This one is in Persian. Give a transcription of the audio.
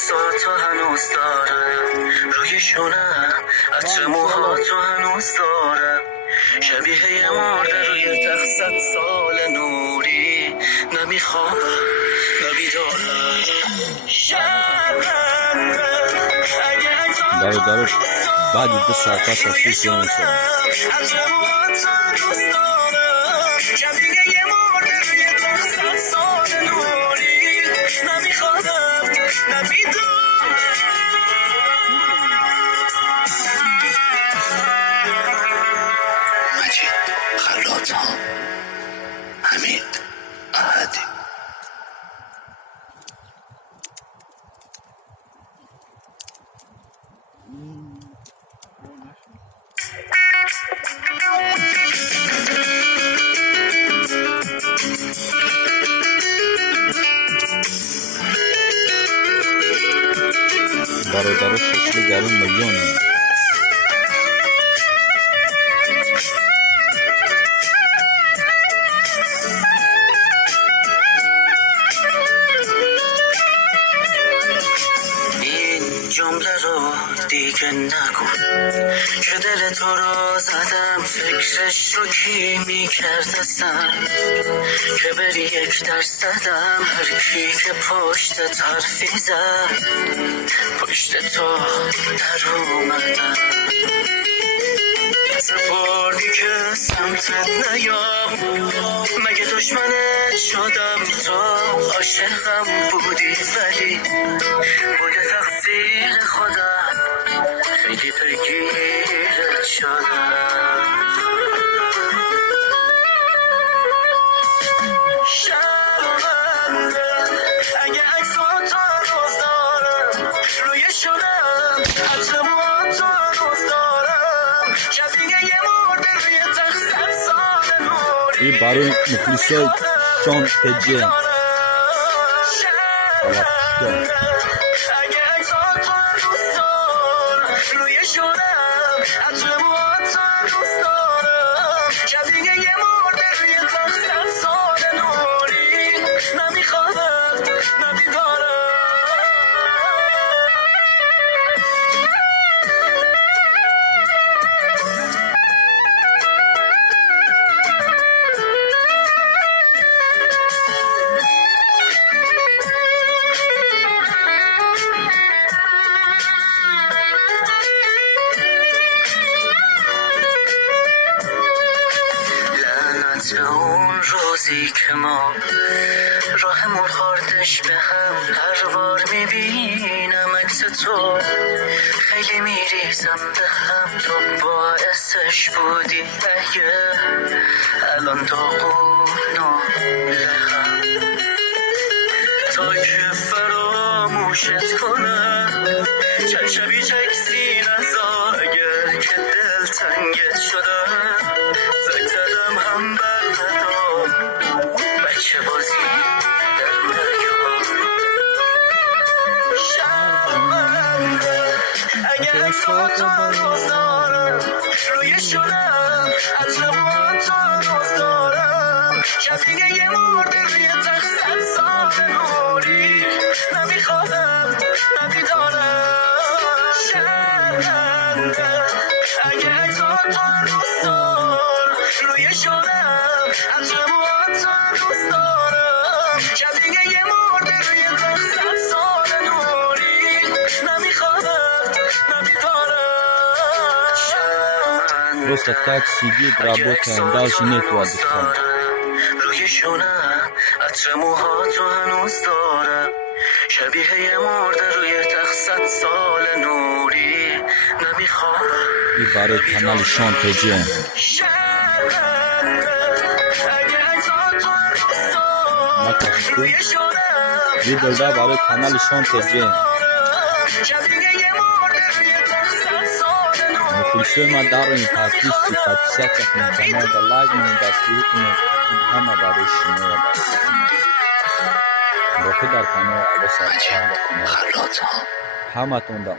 عکساتو هنوز دارم روی شونم، عطر موهاتو هنوز دارم، شبیه یه مرده روی تخت 100 سال نوری. نمیخوام نبیدارم برادر بعد 2 ساعت تصویر کنیم حمید احدی. برادر ششلی گرم میلیونه. جمله رو دیگه نگو که دل تو رو زدم، فکرش رو کی میکرد اصلا که بری 1% هر کی که پشت حرفی زد پشت تو در اومدم. سپردی که سمتت نیام، مگه دشمنت شدم؟ تو عاشقم بودی ولی بوده تقصیر خودم، خیلی پیگیرت شدم. شرمنده اگه عکساتو هنوز دارم روی شونم، عطر موهاتو هنوز دارم، شبیه یه مرده روی تخت 100 سال نوری. این برای مخلصای شان تجه اگه عکساتو هنوز دارم روی شونم، عطر موهاتو هنوز دارم، شبیه یه مرده روی تخت 100 سال نوری. نمیخوام نمیدارم. اون روزی که ما راهمون خوردش به هم، هر بار میبینم عکس تو خیلی میریزم به هم. تو باعثش بودی اگه الان داغون و لهم، تا که فراموشت کنم چند شبی چکسی نزا اگر که دل تنگت شدم. زنگ زدم هم بر ندام، بچه بازی در نیام. شرمنده اگه عکساتو هنوز دارم روی شونم، عطر موهاتو هنوز دارم، شبیه یه مرده روی تخت 100 سال نوری. نمیخوام نمیدارم. شرمنده اگه عکساتو هنوز دارم روی شونم، عطر موهاتو هنوز دارم، شبیه یه مرده روی تخت 100 سال نوری. نمیخوام نمیدارم. Просто так сидит, работаем, даже нет отдыха. روی شونم، عطر موهاتو هنوز دارم، شبیه یه مرده روی تخت 100 سال نوری. نمیخوام این برای کانال شان تجه ویدیو دا برای کانال شان تجه مخلصای من در این تحقیص تحقیصات کنید، کانال دا لایک کنید، دستگیری کنید، همه برای شما باقی در کانال عوض کنید همه تون دا